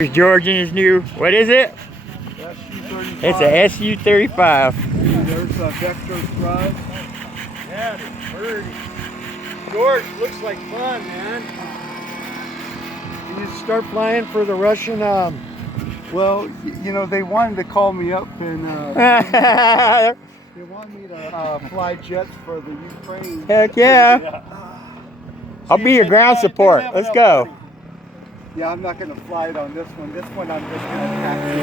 Here's George in his new, what is it? SU-35. It's a SU-35. There's a Vector Thrive. Yeah, it's pretty. George, looks like fun, man. You start flying for the Russian, well, you know, they wanted to call me up and they wanted me to fly jets for the Ukraine. Heck yeah. I'll be your ground support. Let's go. Yeah, I'm not going to fly it on this one. This one I'm just going to taxi.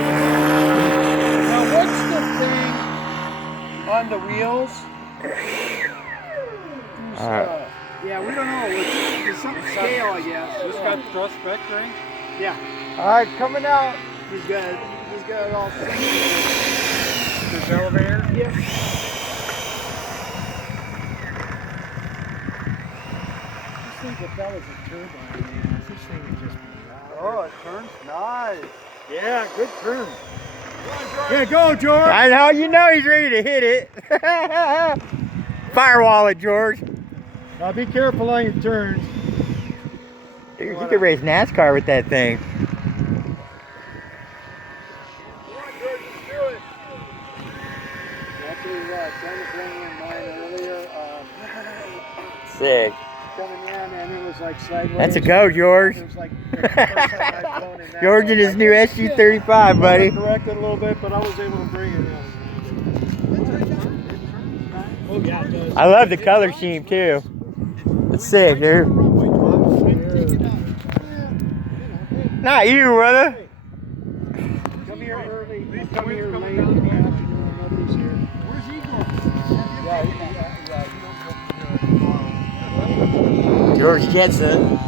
Now, what's the thing on the wheels? Yeah, we don't know. It's something scale, I guess. Just got thrust vectoring? Yeah. All right, coming out. He's got it all. This elevator? Yep. This thing propels a turbine, man. This thing would just be loud. Oh, it turns nice. Yeah, good turn. Yeah, go, George. I know, you know he's ready to hit it. Firewall it, George. Now be careful on your turns. Dude, you could race NASCAR with that thing. Come on, George, let's do it. I'll tell you what, trying to bring in mine earlier. Sick. Coming in and it was like sideways. That's a go, George. It was like the first time I've flown in that. George and his new SU-35, buddy. Corrected a little bit, but I was able to bring it in. Oh yeah, it does. I love the color scheme too. It's sick, dude. Not you, brother. Come here early. Come here late in the afternoon. Nobody's here. Where's he going? Yeah. George Jetson.